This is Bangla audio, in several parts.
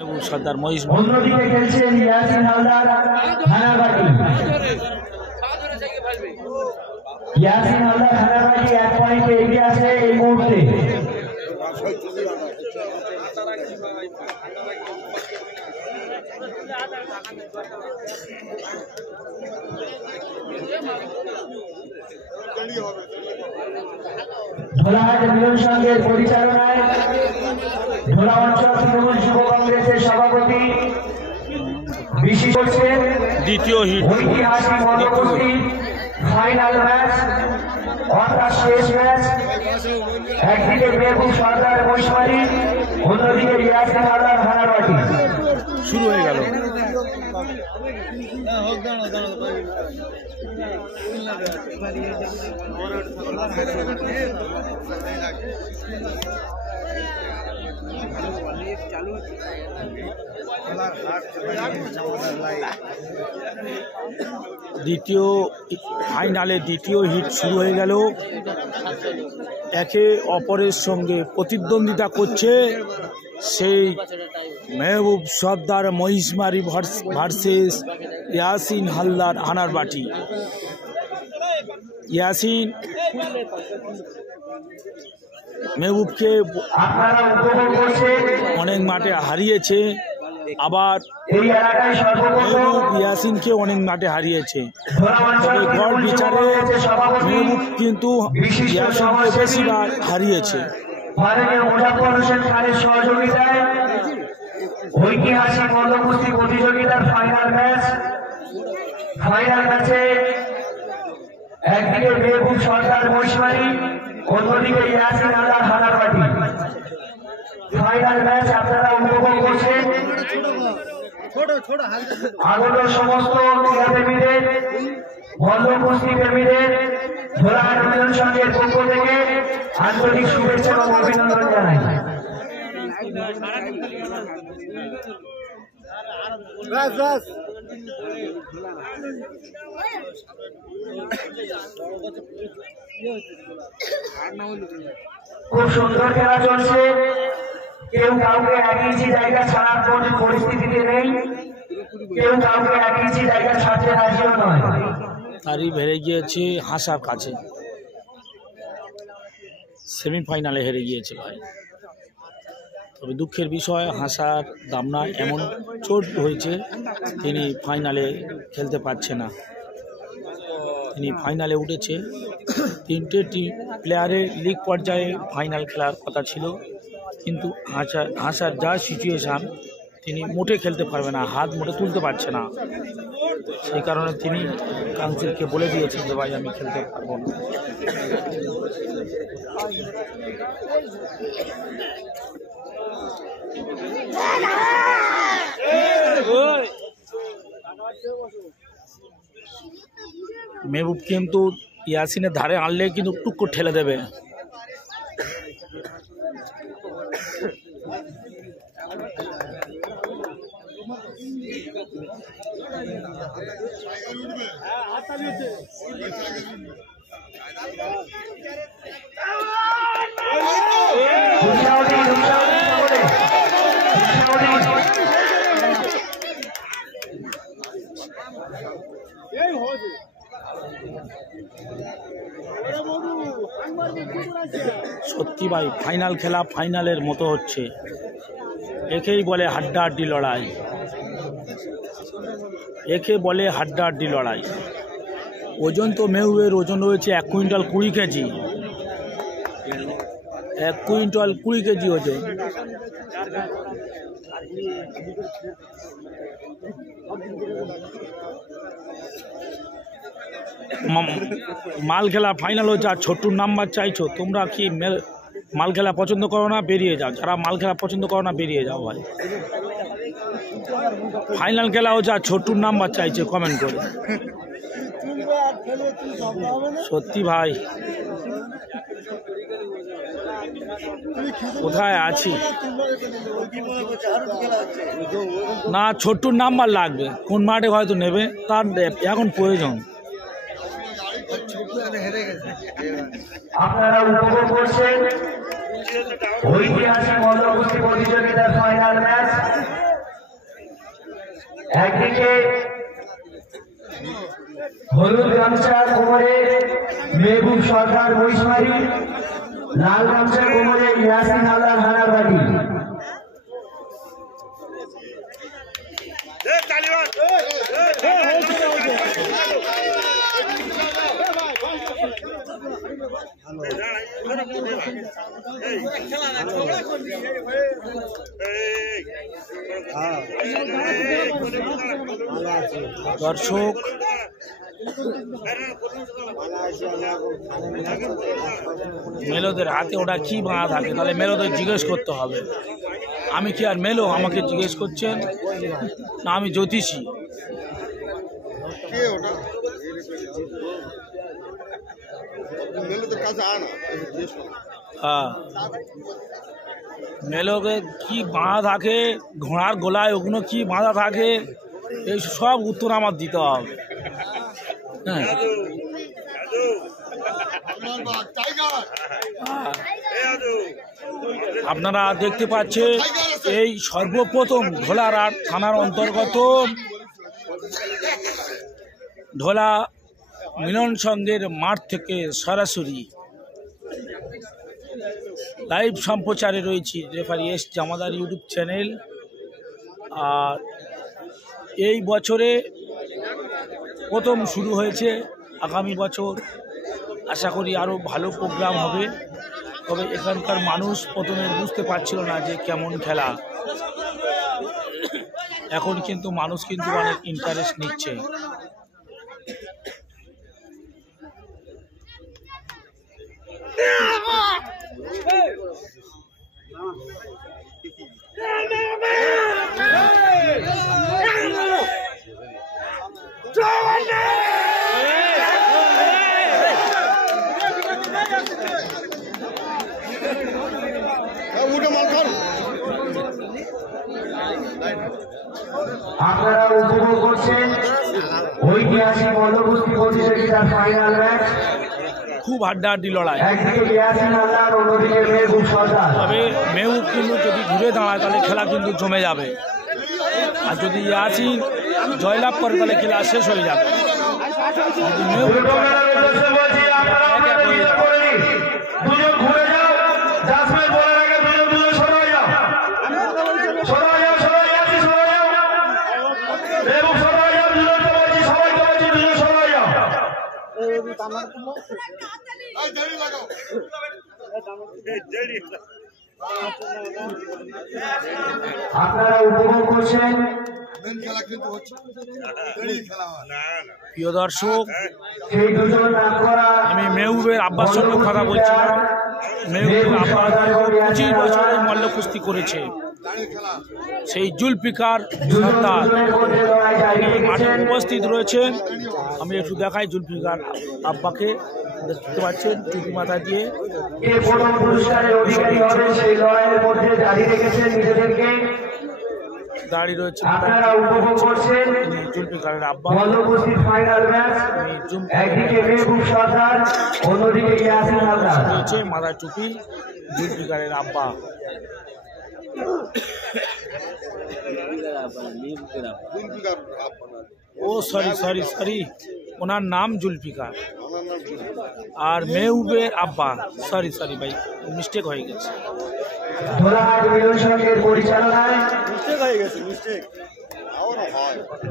সর্দার মহিষ অন্যদিকে খেলছেন ইয়াসিন হালদার হানাবাড়ি। ইয়াসিন হালদার হানাবাড়ি 1 পয়েন্টে এগিয়ে আছে এই মুহূর্তে। ধোলাহাট মিলন সংঘের পরিচালনায় ধোলা অঞ্চল তৃণমূল যুব কংগ্রেসের সভাপতি বিশেষ করছেন দ্বিতীয় হিট ঐতিহাসিক মনোপস্থিত ফাইনাল ম্যাচ অর্থাৎ শেষ ম্যাচ। একদিকে মেহবুব সর্দার মহিষমারি, অন্যদিকে ইয়াসিন হালদার হানাবাড়ি। শুরু হয়ে গেল। দ্বিতীয় ফাইনালে দ্বিতীয় হিট শুরু হয়ে গেল। একে অপরের সঙ্গে প্রতিদ্বন্দ্বিতা করছে সেই মেহবুব সর্দার মহিষমারি ভার্সেস ইয়াসিন হালদার হানারবাটি। ইয়াসিন মেহবুবকে অনেক মাঠে হারিয়েছে, আবার মেহবুব ইয়াসিনকে অনেক মাঠে হারিয়েছে। তবে গড় বিচারে মেহবুব কিন্তু ইয়াসিনকে বেশিবার হারিয়েছে। ঐতিহাসিক মল্লকুস্তি প্রতিযোগিতার ফাইনাল ম্যাচ। ফাইনাল ম্যাচে একদিকে মেহবুব সর্দার মহিষমারি, অন্যদিকে ইয়াসিন হালদার হানাবাড়ি। ফাইনাল ম্যাচ আপনারা উপভোগ করছেন। আগত সমস্ত ক্রীড়াপ্রেমীদের, মল্লকুস্তি প্রেমীদের ধোলাহাট মিলন সংঘের পক্ষ থেকে আন্তরিক শুভেচ্ছা এবং অভিনন্দন জানাই। খুব সুন্দর খেলা চলছে। কেউ কাউকে 1 ইঞ্চি জায়গা ছাড়ার কোন পরিস্থিতিতে নেই, কেউ কাউকে 1 ইঞ্চি জায়গা ছাড়তে রাজিও নয়। তারই হেরে গিয়েছে হাসার কাছে, সেমিফাইনালে হেরে গিয়েছে ভাই। তবে দুঃখের বিষয় হাসার দামনা এমন চোট হয়েছে, তিনি ফাইনালে খেলতে পারছে না। তিনি ফাইনালে উঠেছে। 3টে প্লেয়ারের লিগ পর্যায়ে ফাইনাল খেলার কথা ছিল, কিন্তু হাসার যা সিচুয়েশান তিনি মোটে খেলতে পারবে না, হাত মোটে তুলতে পারছে না। সেই কারণে তিনি কাউন্সিলকে বলে দিয়েছেন যে ভাই আমি খেলতে পারবো না। মেহবুব কিন্তু ইয়াসিনের ধারে আনলে কিন্তু টুক করে ঠেলে দেবে। সত্যি ভাই ফাইনাল খেলা ফাইনালের মতো হচ্ছে। একেই বলে হাড্ডাহাড্ডি লড়াই, একে বলে হাড্ডাহাড্ডি লড়াই। ওজন তো মেহুবের ওজন রয়েছে 1 কুইন্টাল 20 কেজি। 1 কুইন্টাল 20 কেজি ওজন। মাল খেলা ফাইনাল হচ্ছে, আর ছোট্টুর নাম্বার চাইছো তোমরা কি মাল খেলা পছন্দ করো না বেরিয়ে যাও। যারা মাল খেলা পছন্দ করো না বেরিয়ে যাও ভাই। ফাইনাল খেলা হচ্ছে, আর ছোট্টুর নাম্বার চাইছে কমেন্ট করে। সত্যি ভাই কোথায় আছি না, ছোট্টুর নাম্বার লাগবে, কোন মাঠে হয়তো নেবে তার এখন প্রয়োজন। আপনারা উপভোগ করছেন ঐতিহাসিক মল্লকুস্তি প্রতিযোগিতার ফাইনাল ম্যাচ। একদিকে হলুদ গামছা কোমরে মেহবুব সরকার মহিষমারি, লাল গামছা কোমরে ইয়াসিন হালদার হানারবাড়ি। দর্শক মেলোদের হাতে ওটা কি বাঁধা থাকে, তাহলে মেলোদের জিজ্ঞেস করতে হবে। আমি কি আর মেলো, আমাকে জিজ্ঞেস করছেন না আমি জ্যোতিষী? হ্যাঁ, মেলোকে কি বাঁধা থাকে, ঘোড়ার গলায় ওগুলো কি বাঁধা থাকে, এই সব উত্তর আমার দিতে হবে। হ্যাঁ, আপনারা দেখতে পাচ্ছেন এই সর্বপ্রথম ঢোলারহাট থানার অন্তর্গত ঢোলা মিলন সংঘের মাঠ থেকে সরাসরি লাইভ সম্প্রচারে রয়েছি রেফারি এস জামাদার ইউটিউব চ্যানেল। আর এই বছরে প্রথম শুরু হয়েছে, আগামী বছর আশা করি আরও ভালো প্রোগ্রাম হবে। তবে এখানকার মানুষ প্রথমে বুঝতে পারছিল না যে কেমন খেলা, এখন কিন্তু মানুষ কিন্তু অনেক ইন্টারেস্ট নিচ্ছে। আপনারা উপভোগ করছেন ঐতিহাসিক মল্লকুস্তি প্রতিযোগিতার ফাইনাল ম্যাচ। খুব হাড্ডাহাড্ডি লড়াই। একদিকে ইয়াসিন হালদার, অন্যদিকে মেহবুব সরকার। তবে মেহবুব কিন্তু যদি ঘুরে দাঁড়ায় তাহলে খেলা কিন্তু জমে যাবে, আর যদি ইয়াসিন জয়লাভ করে তাহলে খেলা শেষ হয়ে যাবে। আপনারা উপভোগ করছেন প্রিয় দর্শক, সেই দুজন নাম করা আমি মেহবুবের আব্বার সঙ্গে কথা বলছিলাম। মেহবুবের আব্বা 25 বছরে মল্ল কুস্তি করেছে, সেই জুলফিকার সর্দার মাঠে উপস্থিত রয়েছেন। আমি একটু দেখাই জুলফিকার আব্বাকে, দেখতে পাচ্ছেন টুপি মাথা দিয়ে পুরস্কারের অধিকারী হবে সেই লড়াইয়ের মধ্যে দাঁড়িয়ে রেখেছেন নিজেদেরকে। দাঁড়িয়ে রয়েছে আপনারা উপভোগ করছেন জুলফিকারের আব্বা। মল্লকুস্তির ফাইনাল ম্যাচ। একদিকে মেহবুব সরকার, অন্যদিকে ইয়াসিন হালদার। রয়েছে মাথায় টুপি জুলফিকারের আব্বা। ও সরি, ওনার নাম জুলফিকার আর মেহবুবের আব্বা। সরি ভাই, মিস্টেক হয়ে গেছে। ঢোলাহাট মিলন সংঘের পরিচালনায়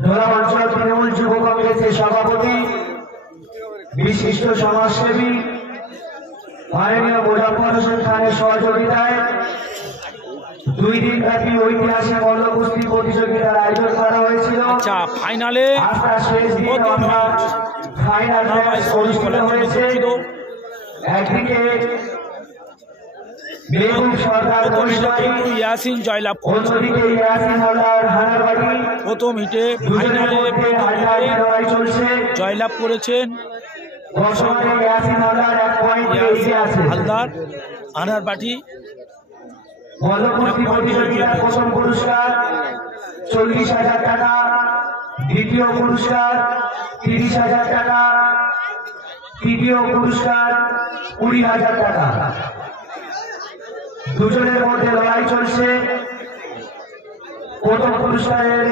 ঢোলা অঞ্চল তৃণমূল যুব কংগ্রেসের সভাপতি, বিশিষ্ট সমাজসেবী মাননীয় মোজাফফর হোসেন খানের সহযোগিতায় 2 দিন ব্যাপী ঐতিহাসিক মল্লকুস্তি প্রতিযোগিতার আয়োজন করা হয়েছিল। আচ্ছা, ফাইনালে শেষ দিন ফাইনাল ম্যাচ অনুষ্ঠিত হয়েছে। একদিকে মেহবুব সরকার ইয়াসিন জয়লাভ, অন্যদিকে ইয়াসিন হালদার হানারবাড়ি। প্রথম হিটে ফাইনালে চলছে, জয়লাভ করেছেন বর্তমানে ইয়াসিন হালদার 1 পয়েন্ট এগিয়ে আছে। হালদার হানারবাড়ি। মল্লকুস্তি প্রতিযোগিতার প্রথম পুরস্কার 40,000 টাকা, দ্বিতীয় পুরস্কার 30,000 টাকা, তৃতীয় পুরস্কার 20,000 টাকা। দুজনের মধ্যে লড়াই চলছে। প্রথম পুরস্কারের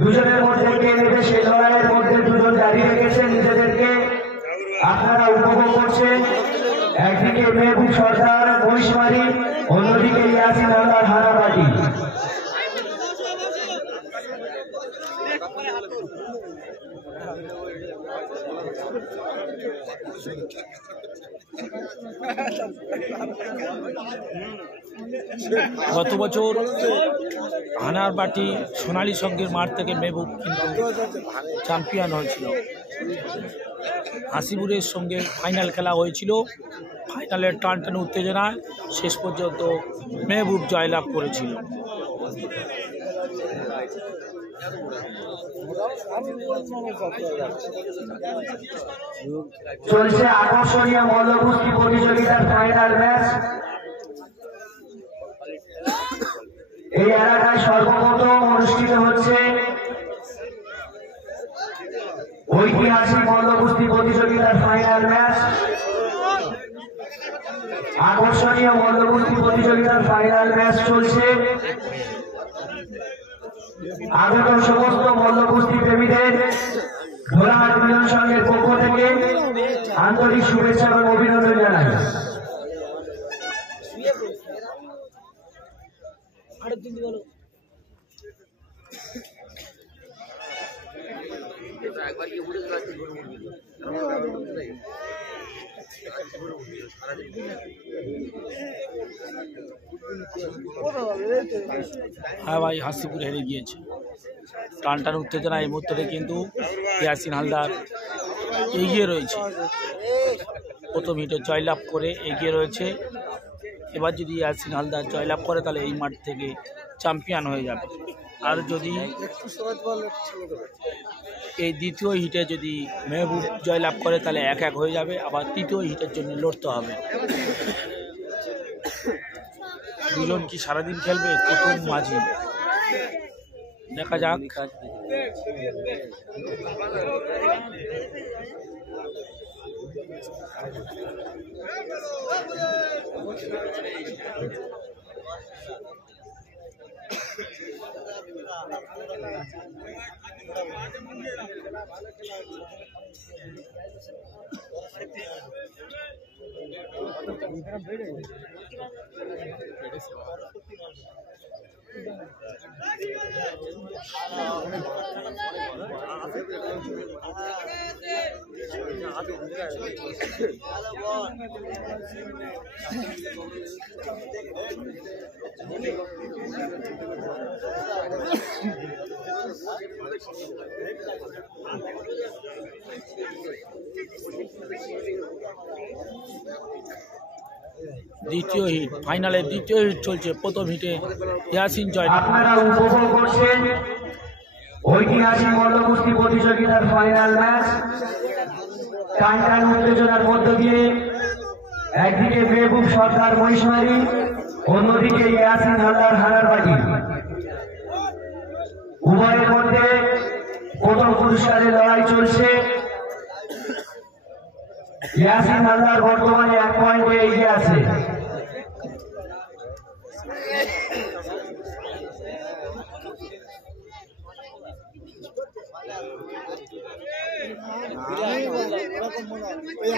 দুজনের মধ্যে কে নেবে সেই লড়াইয়ের মধ্যে দুজন দাঁড়িয়ে রেখেছে নিজেদেরকে, আপনারা উপভোগ করছেন। একদিকে মেহবুব সরকার মহিষমারি, অন্যদিকে ইয়াসিন হালদার হারাবাটি। গত বছর হানারবাটি সোনালী সংঘের মাঠ থেকে মেহবুব কিন্তু চ্যাম্পিয়ন হয়েছিল। হাসিপুরের সঙ্গে ফাইনাল খেলা হয়েছিল, ফাইনালের টানটান উত্তেজনায় শেষ পর্যন্ত মেহবুব জয়লাভ করেছিল। চলছে আকর্ষণীয় মল্লকুস্তি প্রতিযোগিতার ফাইনাল ম্যাচ। এই এলাকায় সর্বপ্রথম অনুষ্ঠিত হচ্ছে ঐতিহাসিক মল্লকুস্তি প্রতিযোগিতার ফাইনাল ম্যাচ। আকর্ষণীয় মল্লকুস্তি প্রতিযোগিতার ফাইনাল ম্যাচ চলছে। আগত সমস্ত মল্লকুস্তি প্রেমীদের ঘোড়াহাট মিলন সংঘের পক্ষ থেকে আন্তরিক শুভেচ্ছা এবং অভিনন্দন জানাই। হ্যাঁ ভাই, হাসিপুর হেরে গিয়েছে। টানটান উত্তেজনা এই মুহূর্তে কিন্তু ইয়াসিন হালদার এগিয়ে রয়েছে, প্রথম হিটে জয়লাভ করে এগিয়ে রয়েছে। এবার যদি ইয়াসিন হালদার জয়লাভ করে তাহলে এই মাঠ থেকে চ্যাম্পিয়ন হয়ে যাবে। আর যদি এই দ্বিতীয় হিটে যদি মেহবুব জয়লাভ করে তাহলে 1-1 হয়ে যাবে, আবার তৃতীয় হিটের জন্য লড়তে হবে। দুজন কি সারাদিন খেলবে? প্রথম মাঝি, দেখা যাক। দ্বিতীয় হিট, ফাইনালের দ্বিতীয় হিট চলছে। প্রথম হিটে ইয়াসিন জয়। আপনারা উপভোগ করছেন ঐতিহাসিক মল্লকুস্তি প্রতিযোগিতার ফাইনাল ম্যাচ। টানটান উত্তেজনার মধ্য দিয়ে একদিকে মেহবুব সরকার মহিষমারি, অন্যদিকে ইয়াসিন হালদার হানারবাটি। উভয়ের মধ্যে প্রথম পুরস্কারের লড়াই চলছে। ইয়াসিন হালদার বর্তমানে 1 পয়েন্টে এগিয়ে আছে।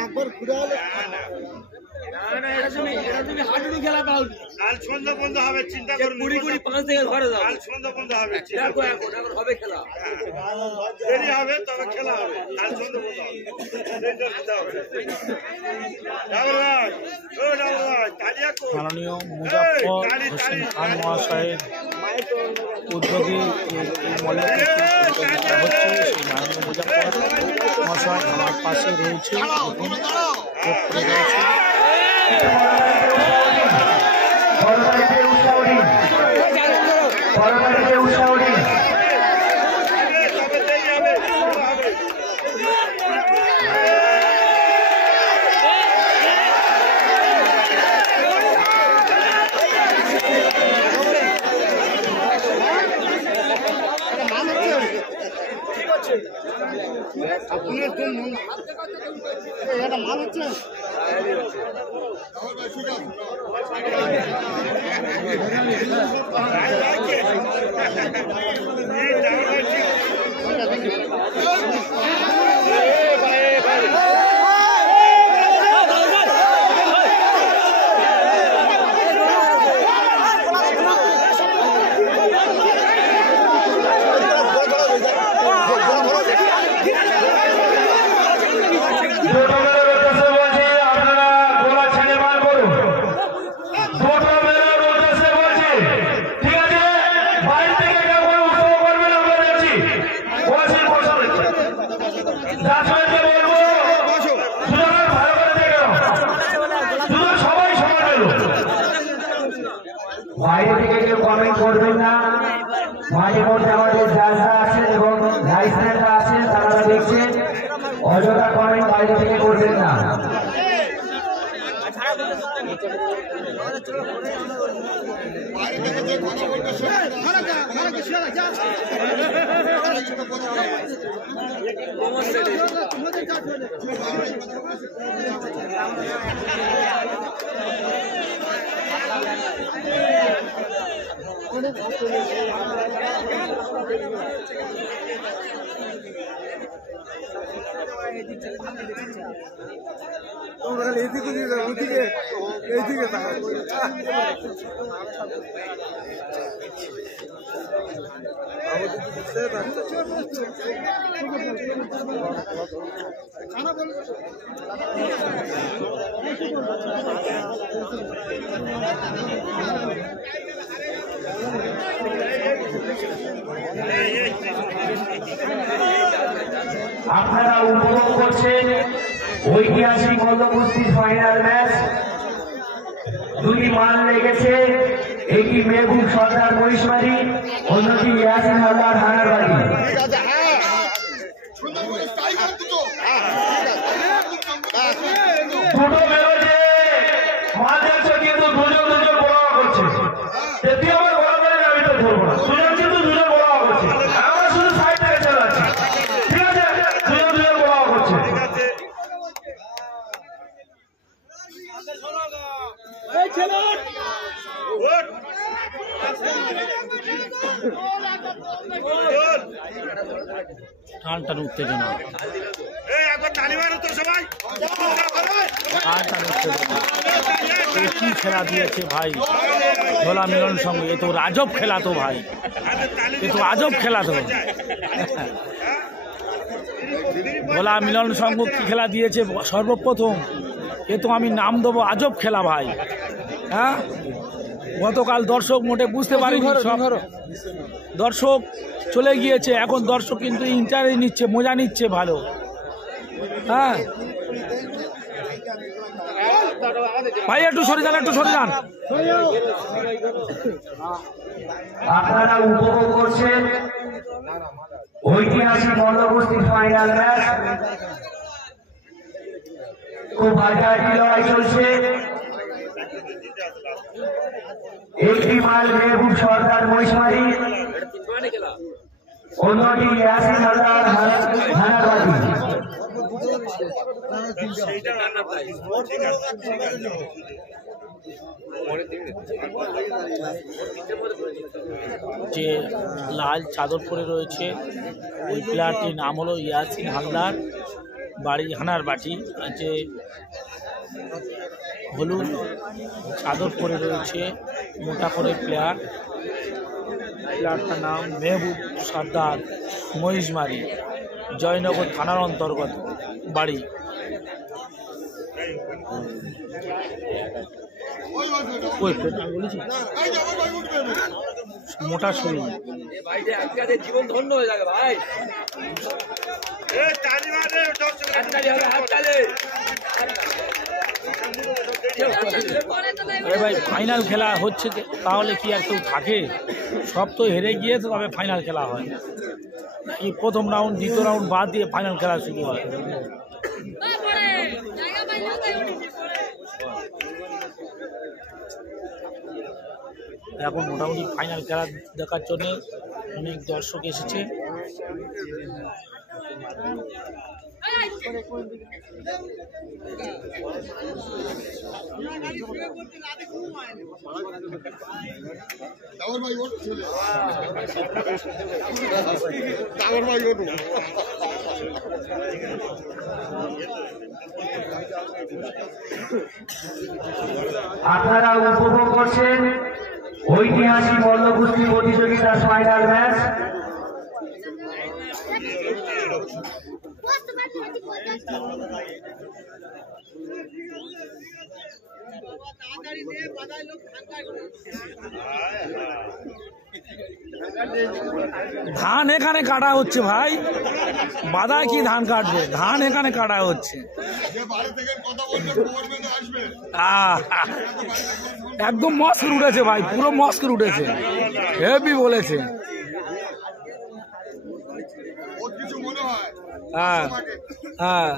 একবার ঘুরে হলে কাল সন্ধ্যা বন্ধ হবে, চিন্তা করুন। 5 থেকে ঘরে যাও। কাল সন্ধ্যা বন্ধ হবে, এখন হবে খেলা, দেরি হবে তবে খেলা হবে। কাল সন্ধ্যা বন্ধ হবে। মাননীয় মুজাফফর হোসেন খান মহাশয়ের উদ্যোগে এই মল্লকুস্তি প্রতিযোগিতা হচ্ছে। সেই মাননীয় মুজাফফর মহাশয় আমার পাশে রয়েছে, বাইরে থেকে কেউ কমেন্ট করবেন না। মাঝে মধ্যে আমাদের জাজরা আছেন এবং লাইসেন্সরা আছেন, তারা দেখছেন, অযথা কমেন্ট বাইরে থেকে করবেন না। আপনারা উপভোগ করছেন ঐতিহাসিক মল্লকুস্তির ফাইনাল ম্যাচ। দুটি মান লেগেছে, একটি মেহবুব সর্দার মহিষমারি, অন্যটি ইয়াসিন হালদার হানারবাড়ি। দুটো বেরোচ্ছে, মান দেখছে কিন্তু দুজন দুজন বড় করছে। যদি আমার বড় করে আমি তো ধরবো না, দুজন কিন্তু দুজন বড় করছে, আমরা শুধু সাইড থেকে চালাচ্ছি। ঠিক আছে, দুজন দুজন বড় করছে। টান টান উত্তেজনা, কি খেলা দিয়েছে ভাই ভোলা মিলন সঙ্গে। এ তো আজব খেলা তো ভাই, এ তো আজব খেলা তো। ভোলা মিলন সঙ্গ কি খেলা দিয়েছে সর্বপ্রথম, এ তো আমি নাম দেবো আজব খেলা ভাই। হ্যাঁ, গতকাল দর্শক মোটে বুঝতে পারেনি, সব দর্শক চলে গিয়েছে, এখন দর্শক কিন্তু ইন্টারেস্ট নিচ্ছে, মজা নিচ্ছে ভালো। হ্যাঁ ভাই, একটু সরে যান, একটু সরে যান। আপনারা উপভোগ করছেন ঐতিহাসিক মল্লকুস্তির ফাইনাল ম্যাচ। খুব বাজারি লড়াই চলছে। একটি মাল মেহবুব সর্দার মহিষমারি, অন্যটি ইয়াসিন হালদার হানারবাড়ি। যে লাল চাদর পরে রয়েছে ওই প্লেয়ারটির নাম হলো ইয়াসিন হালদার, বাড়ি হানারবাটি। যে হলুদ চাদর পরে রয়েছে মোটা করে প্লেয়ার, প্লেয়ারটার নাম মেহবুব সর্দার মহিষমারি, জয়নগর থানার অন্তর্গত বাড়ি। মোটা শরীর, জীবন ধন্য হয়ে যাবে ভাই। আরে ভাই, ফাইনাল খেলা হচ্ছে তাহলে কি আর কেউ থাকে? সব তো হেরে গিয়ে তো তবে ফাইনাল খেলা হয়। এই প্রথম রাউন্ড দ্বিতীয় রাউন্ড বাদ দিয়ে ফাইনাল খেলা শুরু হয়। এখন মোটামুটি ফাইনাল খেলা দেখার জন্য অনেক দর্শক এসেছে। আপনারা উপভোগ করছেন ঐতিহাসিক মল্ল কুস্তি প্রতিযোগিতার ফাইনাল ম্যাচ। ধান এখানে কাটা হচ্ছে ভাই, বাদায় কি ধান কাটবে, ধান এখানে কাটা হচ্ছে। একদম মস্ক উঠেছে ভাই, পুরো মস্ক উঠেছে, হেভি বলেছে। হ্যাঁ হ্যাঁ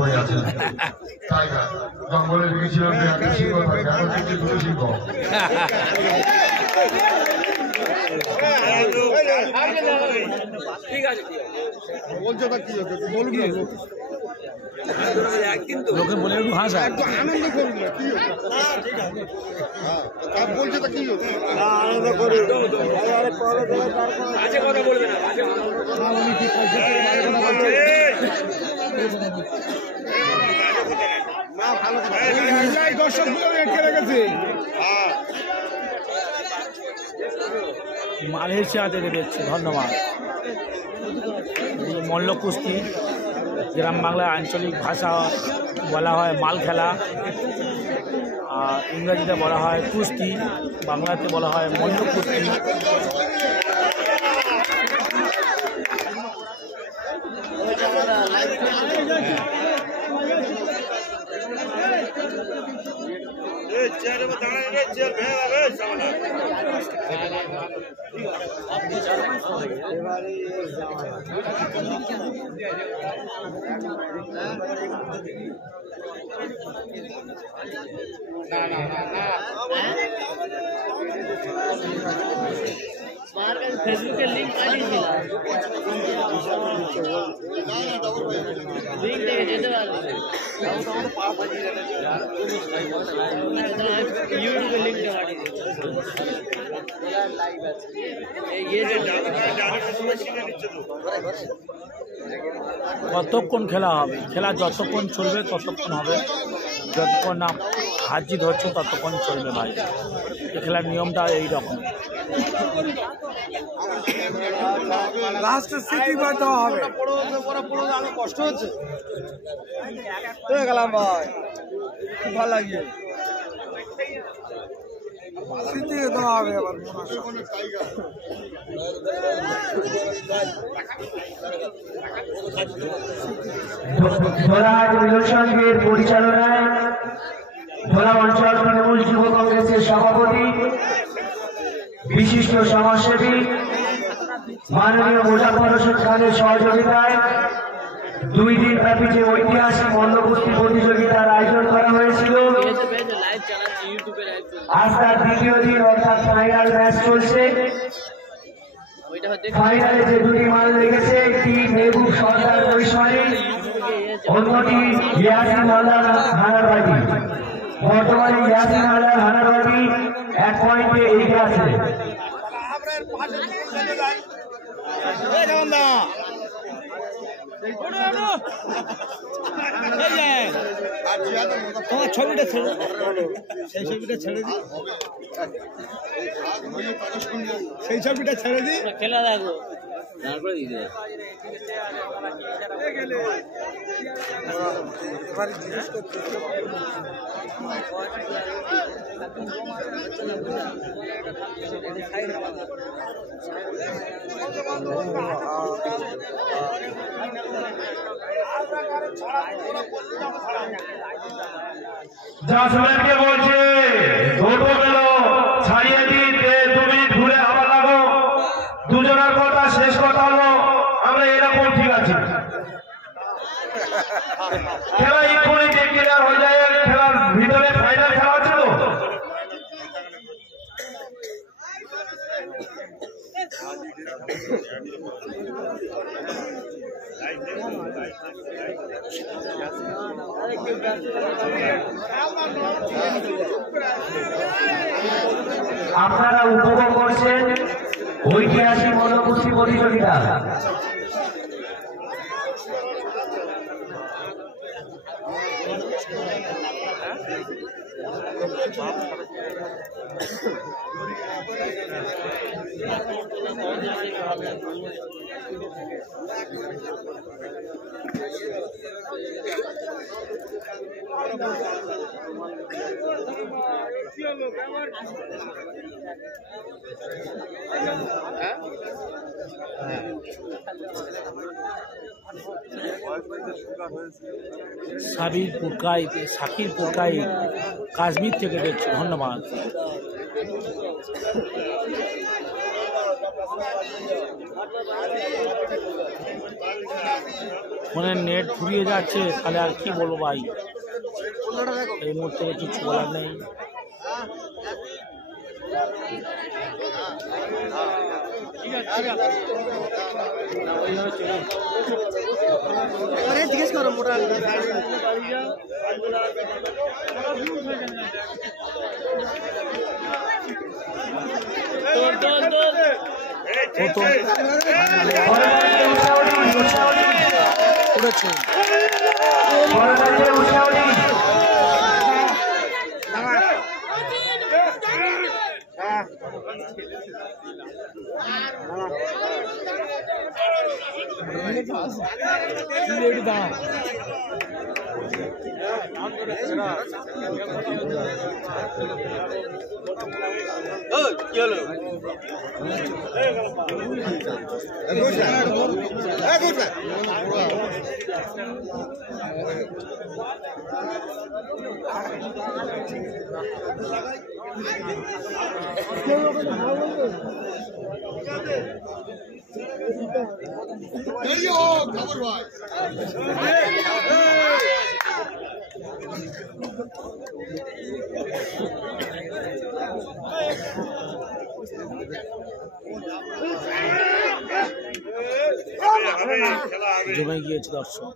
ভাই আছে জঙ্গলে রেখেছিলাম ঠিক আছে বলছে তা কি হচ্ছে বলবি লোকে বলে একটু হাসা, আনন্দ করবি না কি বলছে তা কি হচ্ছে আনন্দ করি আজকে কথা বলবে না দর্শকগুলো রেখে রেখেছে মালয়েশিয়াতে দেখছি। ধন্যবাদ। মল্ল কুস্তি গ্রাম বাংলায় আঞ্চলিক ভাষা বলা হয় মাল খেলা, আর ইংরেজিতে বলা হয় কুস্তি, বাংলাতে বলা হয় মল্ল কুস্তি। ফেসবুকে লিংক পাঠিয়েছিল, লিংক থেকে যেতে পারলি, ইউটিউবে লিংকটা কতক্ষণ খেলা হবে? খেলা যতক্ষণ চলবে ততক্ষণ হবে, যতক্ষণ না হাত জিত হচ্ছে ততক্ষণ চলবে ভাই। এই খেলার নিয়মটা এইরকম। লাস্টের স্মৃতি বাদ হবে, কষ্ট হচ্ছে গেলাম ভাই, খুব ভালো লাগিয়ে স্মৃতি দেওয়া হবে। আবার ধোলাহাট মিলন সংঘের পরিচালনায় ধোলা অঞ্চল তৃণমূল যুব কংগ্রেসের সভাপতি, বিশিষ্ট সমাজসেবী মাননীয় মোজাফর হোসেন খানের সহযোগিতায় 2 দিন ব্যাপী যে ঐতিহাসিক মল্ল কুস্তি প্রতিযোগিতার আয়োজন করা হয়েছিল, আজ তার দ্বিতীয় দিন অর্থাৎ ফাইনাল ম্যাচ চলছে। ফাইনালে যে 2টি মাল লেগেছে, একটি মেহবুব সরকার পরিসরে, অন্যটি ইয়াসিন হালদার হানারবাড়ি। বর্তমানে ইয়াসিন হালদার হানারবাড়ি 1 পয়েন্টে এগিয়ে আছে। তোমার ছবিটা ছেড়ে, সেই ছবিটা ছেড়ে দিই, সেই ছবিটা ছেড়ে দিই, খেলা দেখো তারপরে দিতে জাসমেনকে বলছে ছোটো গেল ছাড়িয়ে দিতে, তুমি ঘুরে আবার লাগো। দুজনের কথা শেষ কথা হলো আমরা এরকম ঠিক আছে। খেলা এক্ষুনি দেখে দেওয়া হয়ে যায়। খেলার ভিতরে ফাইনাল খেলা হচ্ছে তো। আপনারা উপভোগ করছেন ঐতিহাসিক মনোকুস্তি প্রতিযোগিতা। সাকির পুরকাই কাশ্মীর থেকে দেখছি, ধন্যবাদ। ফোনের নেট ফুরিয়ে যাচ্ছে, তাহলে আর কি বলবো ভাই, এই মুহূর্তে কিছু বলার নেই। জিজ্ঞেস করো মোটা করেছে জমে গিয়েছে দর্শক।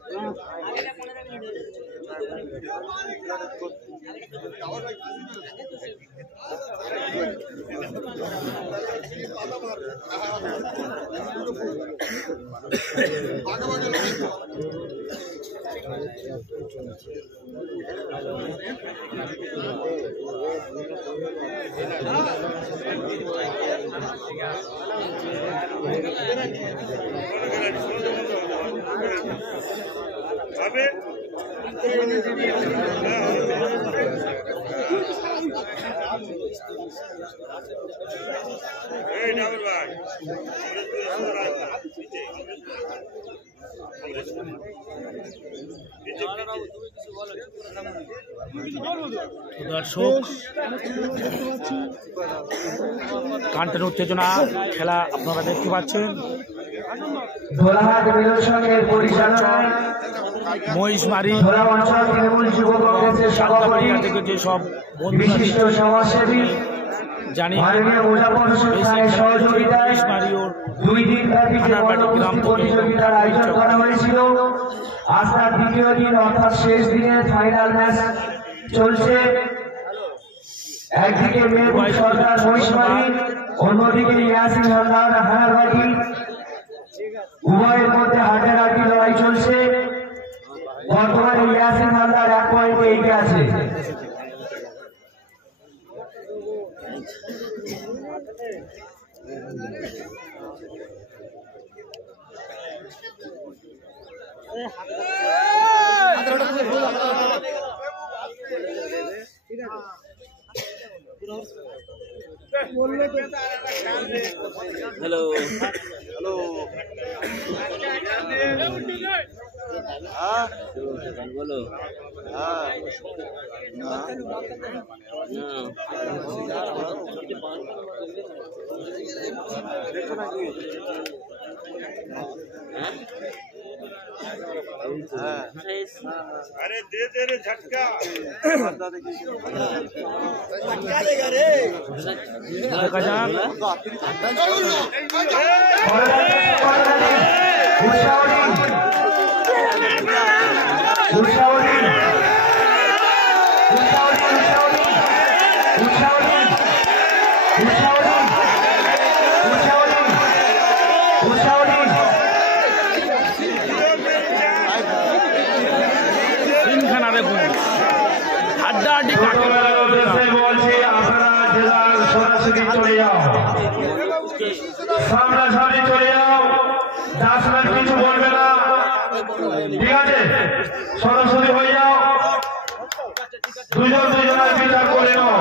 দর্শক কান্টের উত্তেজনা খেলা আপনারা দেখতে পাচ্ছেন। ধোলাহাট মিলন সংঘের পরিচালনায় মহিষমারি অঞ্চল তৃণমূল যুব কংগ্রেসের সভাপতি থেকে যেসব বিশিষ্ট সমাজসেবী জানি মাননীয় মুজাফর হোসেন খানের সহযোগিতায় 2 দিন ব্যাপী যে মনোকুস্তি প্রতিযোগিতার আয়োজন করা হয়েছিল, আজ তার দ্বিতীয় দিন অর্থাৎ শেষ দিনে ফাইনাল ম্যাচ চলছে। একদিকে মেহবুব সরকার মহিষমারি, অন্যদিকে ইয়াসিন হালদার হানারবাটি। উভয়ের মধ্যে হাড্ডাহাড্ডি লড়াই চলছে। বর্তমানে ইয়াসিন হালদার 1 পয়েন্টে এগিয়ে আছে। हेलो हेलो बोलो हाँ ना अरे दे दे रे झटका তিনখানা দেখুন হাড্ডাহাড্ডি কাকে বলছে আপনারা জেলার সরাসরি চলে যাও, সামনাসামনি চলে যাও, 10 মিনিট কিছু বলবে না, ঠিক আছে? সরাসরি হয়ে যাও, দুজনের বিচার করে নাও।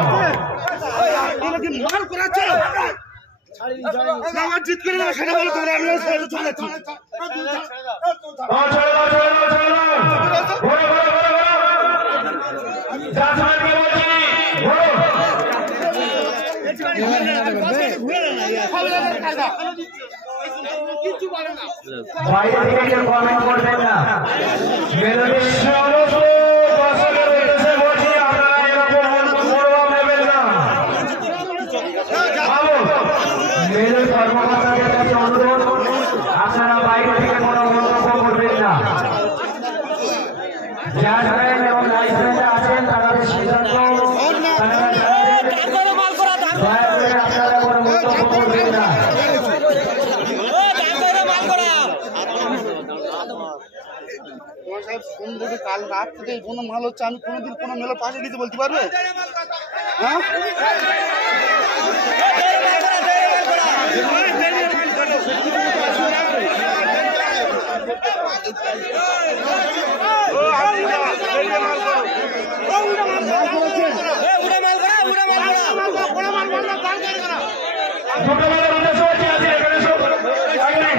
জিত করে না সেটা বলো তোমরা আমি চলে যাচ্ছি বাইরে থেকে কেউ কমেন্ট করবেন না। মেলোডির সমস্ত দর্শকের উদ্দেশ্যে বলছি, আপনারা এরকম মনোভাব নেবেন না। মেলোর কর্মকর্তাদের কাছে অনুরোধ, আপনারা বাইরে থেকে কোনো মন্তব্য করবেন না। যার ব্যান্ড এবং লাইফ ব্যান্ড আছেন তাদের সিদ্ধান্ত দয়া করে আপনারা কোনো মন্তব্য করবেন না। কাল রাত থেকে কোনো মাল হচ্ছে, আমি কোনোদিন কোনো মেলার পাশে দিতে বলতে পারবে? হ্যাঁ,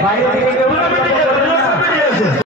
বাইরে থেকে কেউ